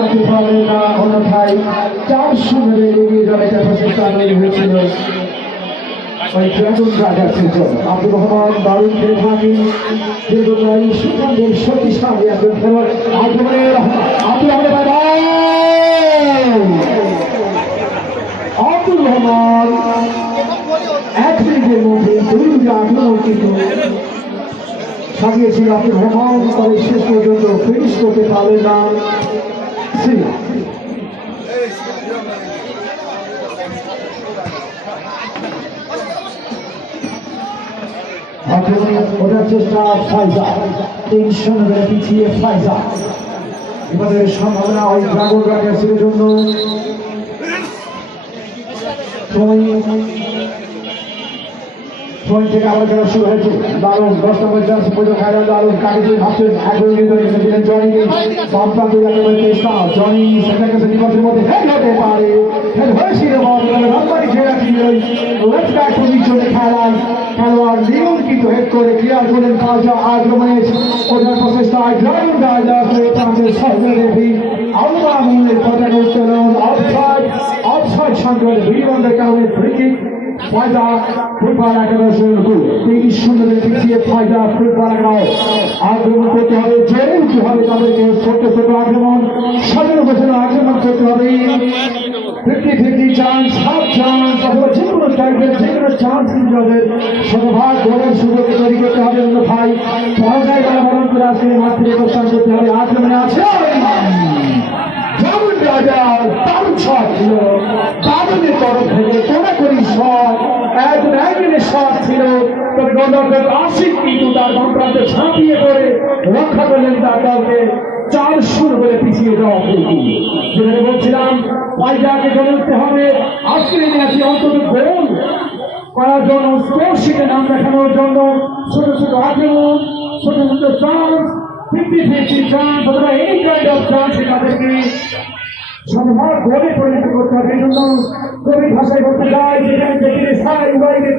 চালাতে পারে না, অন্যথায় 4-0 এগিয়ে যাবে এটা প্রচেষ্টা হয়েছিল ওই ড্রাগন রাজার্সের জন্য। আব্দুর রহমান দারুণ খেলে থাকেন, দীর্ঘকালী সুকান্তের শক্তিশালী একজন খেলোয়াড়। আব্দুর রহমান 1 মিনিটের মধ্যে 2টি আক্রমণ কিন্তু সাজিয়েছিল আব্দুর রহমান, তবে শেষ পর্যন্ত ফিনিশ করতে পারলেন না। ওটার চেষ্টা ফাইজা, 3-0 পিছিয়ে ফাইজা। এবারে সম্ভাবনা ওই ড্রাগন রাজার্সের জন্য। থেকে আবার খেলা শুরু হয়েছে। দারুণ 10 নম্বর জার্সি পর্যন্ত খেলা, দারুণ কাটিয়ে ভাবছেন একজন দিলেন জনিকে বাম প্রান্তে একেবারে চেষ্টা। জনি সেটাকে নিবাসের মধ্যে হেড হতে পারে, হেড হয়েছিল রাজবাড়ি খেলা লেফট ব্যাক পজিশনে খেলায় খেলোয়াড় নিয়ন্ত্রিত হেড করে ক্লিয়ার করলেন ফাইজা। আক্রমণে ওঠার প্রচেষ্টায় ড্রাগন রাজার্সের প্রান্তে সহজে রেফি আলমা আমিনের পতাকা উত্তোলন। অফসাইড সংক্রান্ত বিবন্ধের কারণে ফ্রি কিক। ফায়দা ফুটবল একাদশের 3-0 পিছিয়ে ফায়দা ফুটবল একাদশ। আক্রমণ করতে হবে, জোরে উঠতে হবে তাদেরকে। ছোট ছোট আক্রমণ, সাজানো গোছানো আক্রমণ করতে হবে। 50-50 চান্স, হাফ চান্স অথবা যে কোনো টাইপের যে কোনো চান্স কিন্তু আমাদের শতভাগ গোলের সুযোগ তৈরি করতে হবে। অন্যথায় পরাজয় বরণ করে আজকে মাঠ থেকে প্রস্থান করতে হবে। আক্রমণে আছে দারুণ শট ছিল দারুণের তরফ থেকে, কোনাকড়ি শট, একজন অ্যাঙ্গেলের শট ছিল। তবে গণতন্ত্রের আশিক কিন্তু তার বাম প্রান্তে ঝাঁপিয়ে পড়ে রক্ষা করলেন তার দলকে। 4-0 পিছিয়ে যাওয়া যেখানে বলছিলাম ফাইজাকে গড়ে উঠতে হবে আজকের এই ম্যাচে অন্তত গোল করার জন্য, স্কোর শিটে নাম দেখানোর জন্য। ছোট ছোট আক্রমণ, ছোট ছোট চান্স, 50-50 চান্স অথবা এই কাইন্ড অফ চান্স তাদেরকে শতভাগ গোলে পরিণত করতে হবে। এই জন্য কবি ভাষায় বলতে চাই, যেখানে যেখানে সাই উড়াইতে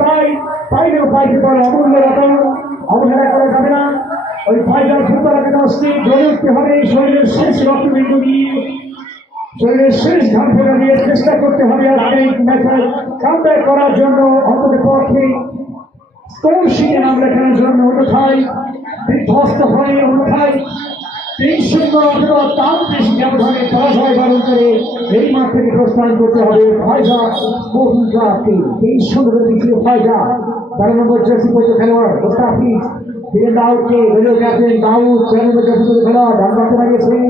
পাইলেও পাইতে পারে অমূল্য রকম, অবহেলা করা যাবে না। ওই ফাইজার ফুটবল একাদশকে গড়ে উঠতে হবে শরীরের শেষ রক্তবিন্দু দিয়ে, শরীরের শেষ ঘাম ফোটা দিয়ে চেষ্টা করতে হবে আজকে এই ম্যাচে কামব্যাক করার জন্য, অন্তত পক্ষে স্কোর শিটে নাম লেখানোর জন্য। অন্যথায় বিধ্বস্ত হয়ে, অন্যথায় 3-0 অথবা তার বেশি ব্যবধানে পরাজয় বরণ করে এই মাঠ থেকে প্রস্থান করতে হবে ফাইজা স্পোর্টিং ক্লাবকে। 3-0 পিছিয়ে ফাইজা। 12 নম্বর জার্সি পর্যন্ত খেলোয়াড় মুস্তাফিজ দিলেন দাউদকে, রেডিও ক্যাপ্টেন দাউদ 13 নম্বর জার্সি পর্যন্ত খেলোয়াড় ডান পাশে দাঁড়িয়েছেন,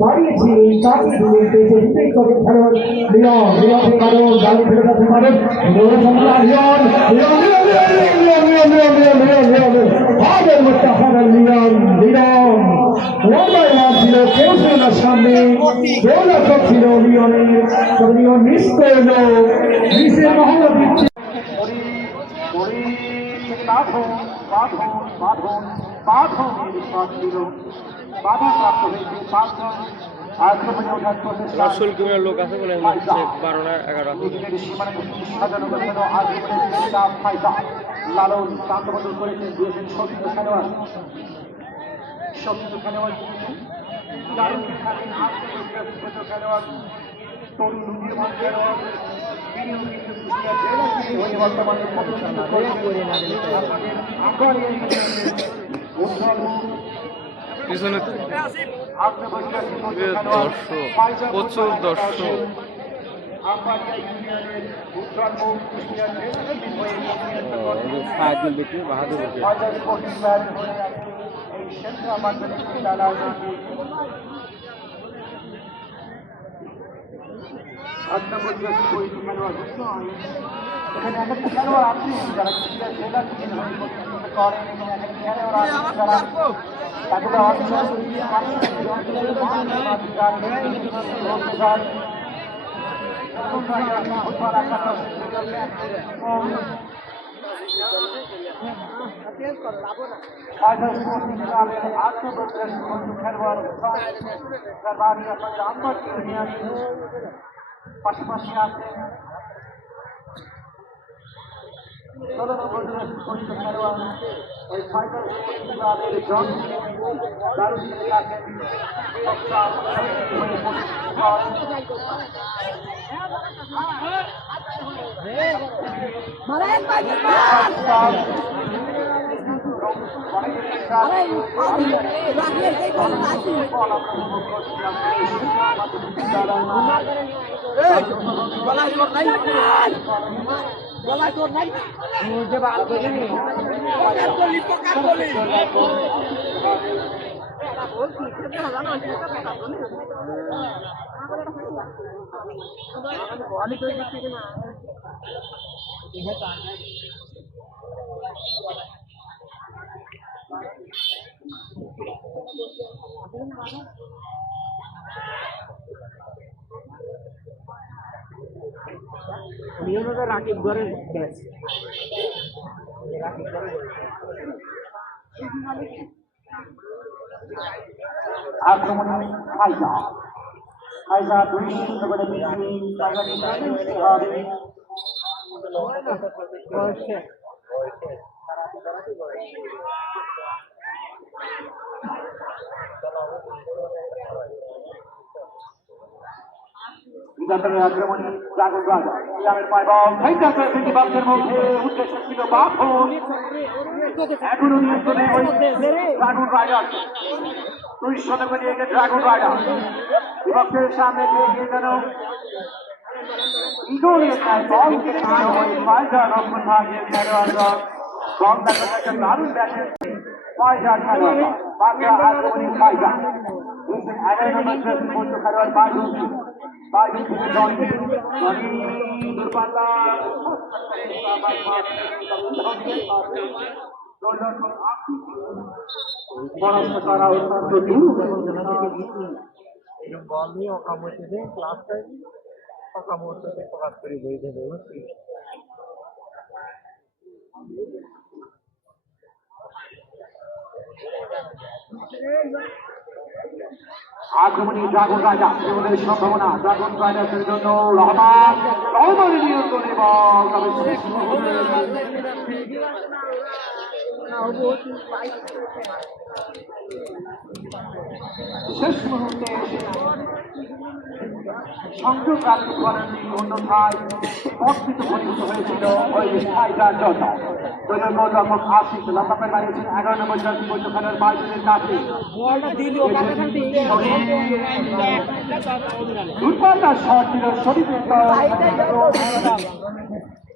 দাঁড়িয়েছে তাকে দিয়ে পেয়েছে হিটেই করে খেলোয়াড় লিয়ন। লিয়নকে কারণ দাঁড়িয়ে ফেলে যাচ্ছে মারেন ছিল, কেউ ছিল না সামনে, গোলরক্ষক ছিল লিওনের, তবে লিওন মিস করল। মিসের মহল দিচ্ছে রাসুল কিমের লোক আছে বলে 12 না 11 লালন শান্ত বদল করেছেন, দিয়েছেন সতীর্থ খেলোয়াড়। সতীর্থ খেলোয়াড় দারুণ খেলোয়াড়, তরুণ উদীয়মান খেলোয়াড়, তিনিও কিন্তু বর্তমানে পিছনে প্রচুর দর্শক। এখানে একটা খেলোয়াড় আছে যারা জেলা করেন, পাশাপাশি আছে ওই ফাইনাল ক্লাবের জন দারুণ রাখেন গলায় তোর নাই যে বাল করে নি পকা গলি বলছি খেতে হবে না সেটা পকা গলি গলি কই দিতে না নিয়মটা রাকিব ঘরে ব্যাস রাকিব ঘরে আক্রমণে ফাইজা ফাইজা 2-0 করে বিজয়ী ফাইজা হবে বিজাতের আক্রমণে জাগর রাজা ইলামের পায় বল ফাইজা থেকে বাক্সের মধ্যে উদ্দেশ্য ছিল বাফন এখনো নিয়ন্ত্রণে ওই জাগর রাজা 2-0 করে এগিয়ে ড্রাগন রাইডার বিপক্ষের সামনে এগিয়ে যেন ইগলের ন্যায় বল কেটে নিয়ে ওই ফাইজা রক্ষণ ভাগের খেলোয়াড়রা বল দেখা একটা দারুণ ব্যাটে ফাইজা খেলোয়াড় বাংলা আক্রমণে ফাইজা 11 নম্বর জার্সি পর্যন্ত খেলোয়াড় বাইজু থেকে জনি দুর্পাল্লা পরাস্ত করা অত্যন্ত বল নিয়ে অকামতে ক্লাসটাই অকামতে প্রকাশ করে বই দেবে আক্রমণী ড্রাগন রাজা ওদের সম্ভাবনা ড্রাগন রাইডার্সের জন্য রহমান রহমানের নিয়ন্ত্রণে বল তবে শেষ মুহূর্তে সংযোগ রাখতে পারেননি অন্যথায় পথিত পরিণত হয়েছিল ওই ফাইজার জন্য দলীয় গোলরক্ষক আশিক লম্বা বাড়িয়েছেন 11 নম্বর জার্সি পর্যন্ত খেলার বাইজুলের কাছে দুর্পাল্লার শট ছিল শরীফের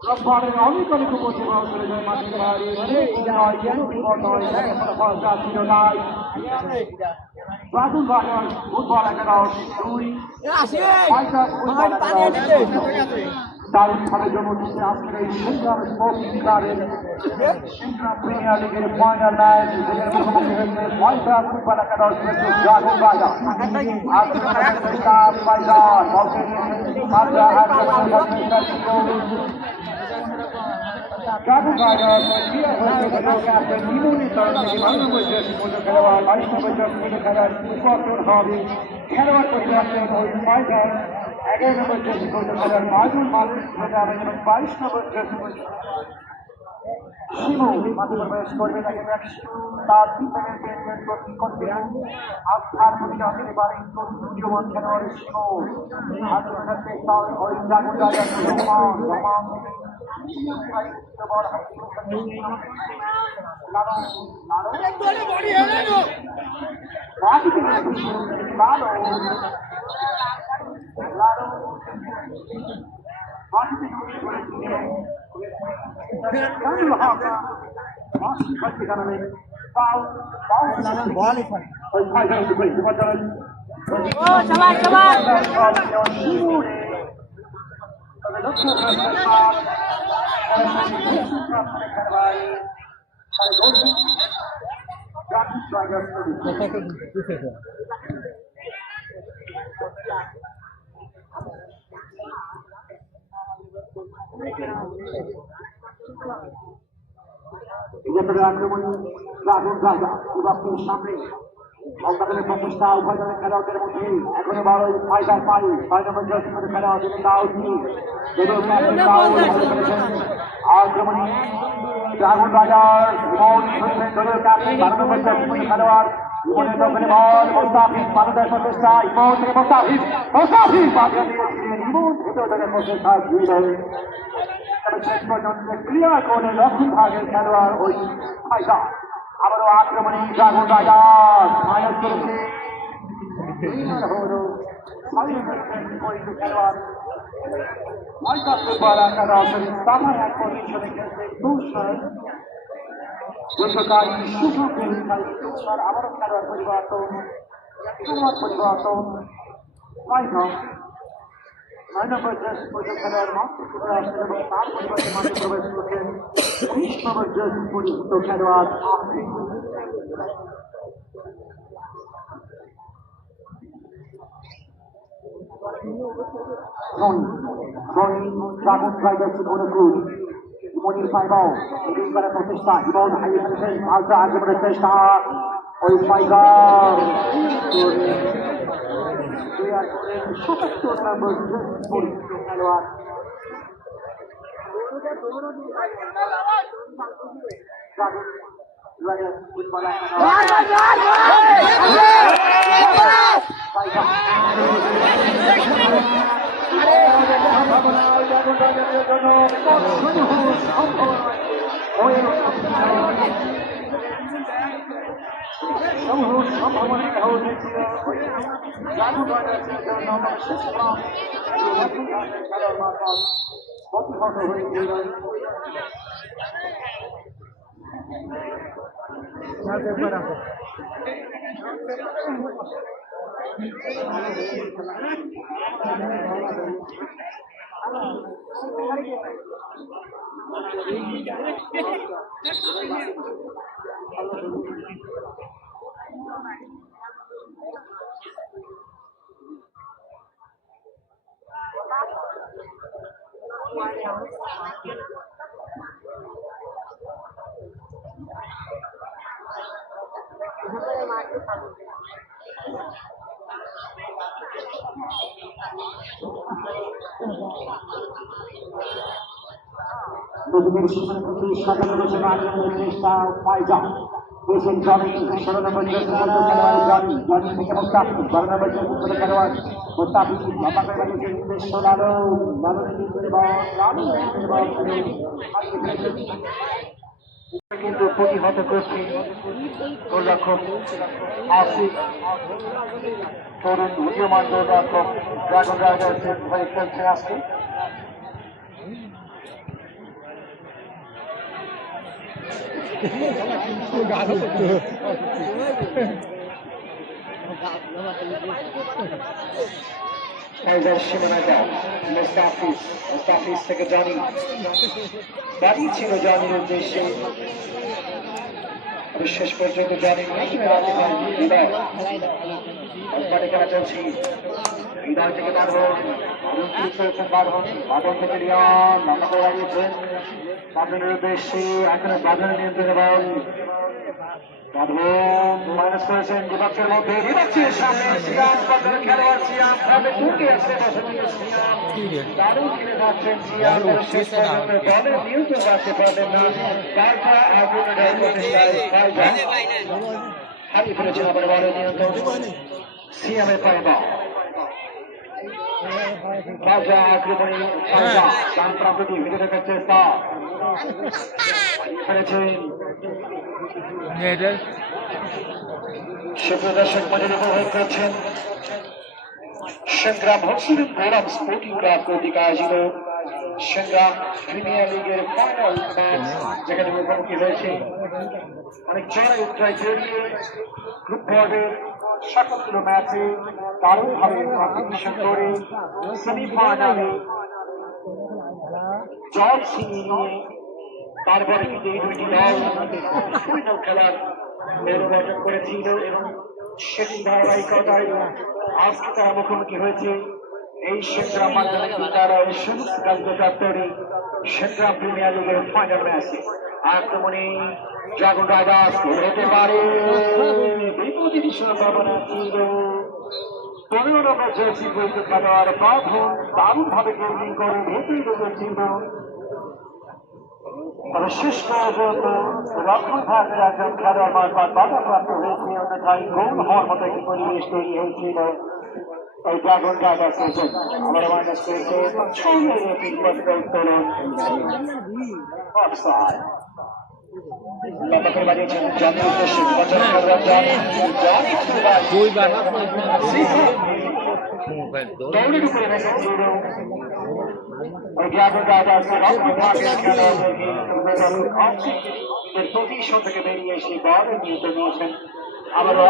রব্বারের অনেক অনেক উপরে বল চলে যায় মাঠের বাইরে ছিল নাই রাজুল বাজার ফুটবল একাদশ 2 দারুণ ভাবে জমছে আজকের এই সুন্দর স্পোর্টিং ক্লাবের প্রিমিয়ার লিগের ফাইনাল ম্যাচ যেখানে মুখোমুখি হয়েছে পয়সা ফুটবল একাদশ ড্রাগন রাজা ড্রাগন রাজা খেলোয়াড় 22 নম্বর জার্সি খেলার পরিবর্তন হবে খেলোয়াড় পরিবর্তন ওই ফাইজার 11 নম্বর জার্সি খেলার মাজুল মালিক হয়ে যাবেন এবং 22 নম্বর জার্সি শিমু মাঠে প্রবেশ করবে তাকে তার ডিফেন্সের নেতৃত্ব করবে আর প্রতিটা হতে পারে উদীয়মান খেলোয়াড় শিমু আত্মঘাত চেষ্টা ওই ড্রাগন রাজার রহমান আক্রমণ ড্রাগন রাজা বিপক্ষের সামনে অল্টাকালের প্রচেষ্টা উভয় দলের খেলোয়াড়দের মধ্যে এখনো বড় ফাইটার পাই 6 নম্বর জার্সি পরে খেলোয়াড় তিনি দাউদি আক্রমণী ড্রাগন রাজার ইমন হোসেন দলীয় ক্যাপ্টেন 12 নম্বর জার্সি পরে খেলোয়াড় ইমনের দখলে বল মোস্তাফিজ বাংলাদেশ প্রচেষ্টা ইমন থেকে মোস্তাফিজ বাধা দিয়েছিলেন ইমন দ্বিতীয় দলের প্রচেষ্টা দুই দল তবে শেষ পর্যন্ত ক্লিয়ার করে রক্ষণ ভাগের খেলোয়াড় ওই ফাইটার আবারও আক্রমণী ড্রাগন রাজার মাইনাস করেছে খেলোয়াড় ফুটবল আকার সামার এক পজিশনে খেলছে তুষার দীর্ঘকালীন সুযোগ তুষার আবারও খেলোয়াড় পরিবর্তন 9 নম্বর জার্সি পরিহিত খেলোয়াড় মাত্র চলে আসছেন এবং তার পরিবর্তে মাঠে প্রবেশ করছেন 19 নম্বর জার্সি পরিহিত খেলোয়াড় ড্রাগন রাইডার্স অনুকূল মনির ফাইবাও এদিন করার প্রচেষ্টা ইমন হারিয়ে ফেলেছেন আলট্রা আক্রমণের চেষ্টা ওই ফাইবার 77 নম্বর খেলোয়াড় সাজানো ঘোষণা চেষ্টা ফাইজা পেয়েছেন জনি 16 নম্বর খেলোয়াড় জনি জনি থেকে মোস্তাফিজ 12 নম্বর খেলোয়াড় মোস্তাফিজ লম্বা করে বানিয়েছেন সোনালো কিন্তু প্রতিহত করছে গোলরক্ষক আসিফ তরুণ উদীয়মান গোলরক্ষক ড্রাগন রাইডার্সের হয়ে খেলছে আজকে মুস্তাফিজ থেকে জনি বাড়ি ছিল জনির উদ্দেশ্যে শেষ পর্যন্ত জনি খেলা চলছে হৃদয় থেকে বাঁধন থেকে লিয়ন লম্বা করে দাঁড়িয়েছেন বাঁধনের উদ্দেশ্যে এখনো বাঁধনের নিয়ন্ত্রণে বল মাইনাস করেছেন বিপক্ষের মধ্যে বিপক্ষের সামনে সিয়াম বাঁধনের খেলোয়াড় সিয়াম সামনে দুটি আছে সিয়াম দারুণ খেলে যাচ্ছেন সিয়াম শেষ পর্যন্ত বলের নিয়ন্ত্রণ রাখতে পারলেন না তারপর হারিয়ে ফেলেছেন আবার বলের নিয়ন্ত্রণ সিয়ামের পায়ে বল বাজা আক্রমণী ডান প্রান্ত দিয়ে ভিড়ে রাখার চেষ্টা ফেলেছেন সুপ্রদর্শক মজা উপভোগ করছেন সংগ্রাম হচ্ছিলেন গৌরব স্পোর্টিং ক্লাব কর্তৃক আয়োজিত সংগ্রাম প্রিমিয়ার লিগের ফাইনাল ম্যাচ যেখানে মুখোমুখি হয়েছে অনেক চড়াই উত্তরায় জড়িয়ে গ্রুপ পর্বের সকলগুলো ম্যাচে দারুণভাবে কম্পিটিশন করে সেমিফাইনালে জয় ছিনিয়ে নিয়ে তারপরে কিন্তু এই দুইটি দল সুন্দর খেলার গৌরব অর্জন করেছিল এবং সেটি ধারাবাহিকতায় আজকে তারা মুখোমুখি হয়েছে এই সংগ্রাম মাধ্যমে তারা সমস্ত কার্য প্রিমিয়ার লিগের ফাইনাল ম্যাচে আক্রমণে ড্রাগন রাইডার্স হতে পারে বিপরীত সম্ভাবনা ছিল। 15 নম্বর জার্সি পরিহিত খেলোয়াড় বাঁধন দারুণ ভাবে গোলিং করে ভেতরে ঢুকেছিল, তবে শেষ পর্যন্ত রক্ষণ ভাগের একজন খেলোয়াড় মারফত বাধাপ্রাপ্ত হয়েছে, অন্যথায় গোল হওয়ার মতো একটি পরিবেশ তৈরি হয়েছিল এই ড্রাগন রাইডার্সের জন্য। আমরা মাইনাস করেছে 6 মিনিট উত্তোলন অফসাইড। লতাকে বাড়িয়েছেন জাতীয় উদ্দেশ্যে দুইবার দৌড়ের উপরে রেখেছিল ওই ড্রাগন রাইডার্সের রক্ষণ ভাগের খেলোয়াড়দের পজিশন থেকে বেরিয়ে এসে বল নিয়ন্ত্রণ নিয়েছেন। আবারও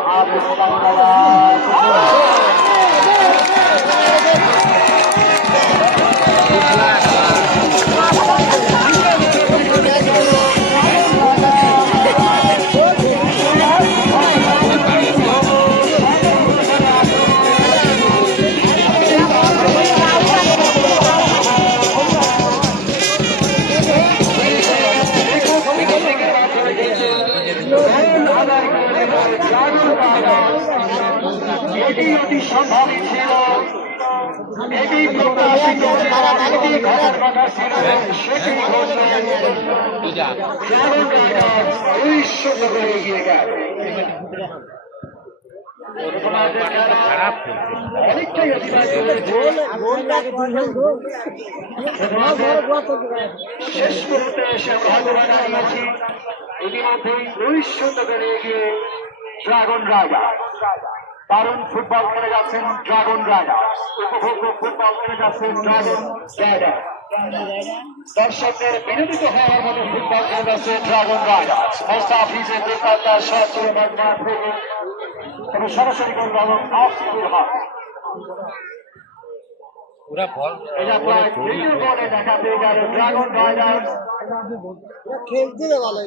এটি অতি সম্ভাবী ছিল, এটি প্রত্যাশিত, এটি ঘটার কথা ছিল, সেটি ঘটল। করে এগিয়ে গেল। খারাপ অনেকটাই অতিবাহিত শেষ মুহূর্তে এসে ভাগ্যবান হারিয়েছি। ইতিমধ্যেই 2-0 করে এগিয়ে ড্রাগন রাইডার্স। দারুণ ফুটবল খেলে যাচ্ছেন ড্রাগন রাইডার্স, উপভোগ্য ফুটবল খেলে যাচ্ছেন ড্রাগন রাইডার্স। দর্শকদের বিনোদিত হওয়ার মতো ফুটবল খেলে যাচ্ছে ড্রাগন রাইডার্স। মোস্তাফিজের দুর্দান্তার শট ছিল মাঠ থেকে, তবে সরাসরি গোল এবং অফসাইডের হাত। পুরা বল এটা প্রায় তৃতীয় গোলে দেখা পেয়ে গেল ড্রাগন রাইডার্স। খেলতে ভালো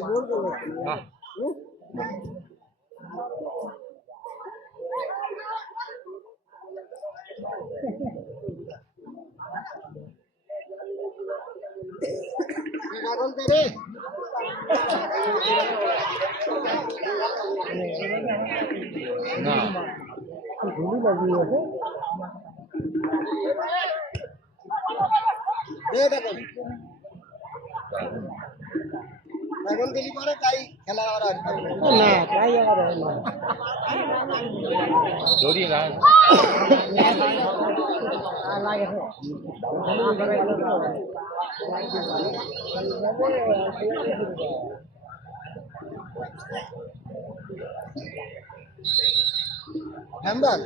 বলতে এখন দিলি পরে তাই খেলা আর না তাই আর জড়িয়ে না হ্যাম্বার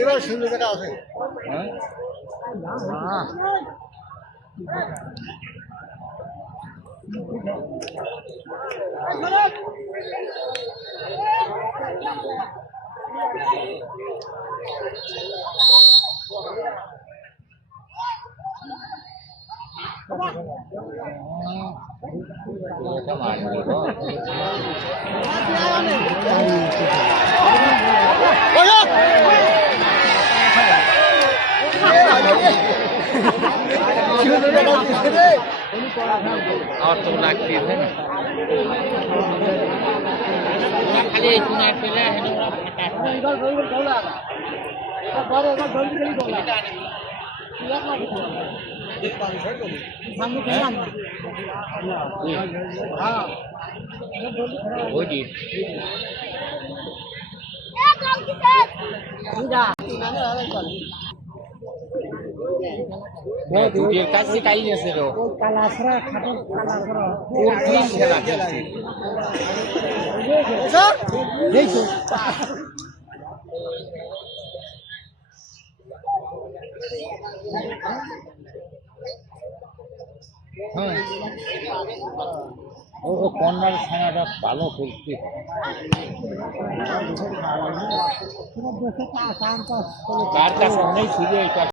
এবার সুন্দর আছে और तो लगती है ना खाली चुनार पेला है ना দুটির কাছে কাই আছে তো কালাসরা খাটো কালাসরা ওর কি খেলা খেলছে স্যার দেখো হ্যাঁ ও কর্নার ছানাটা ভালো খেলছে কার কাছে নেই ছিল এটা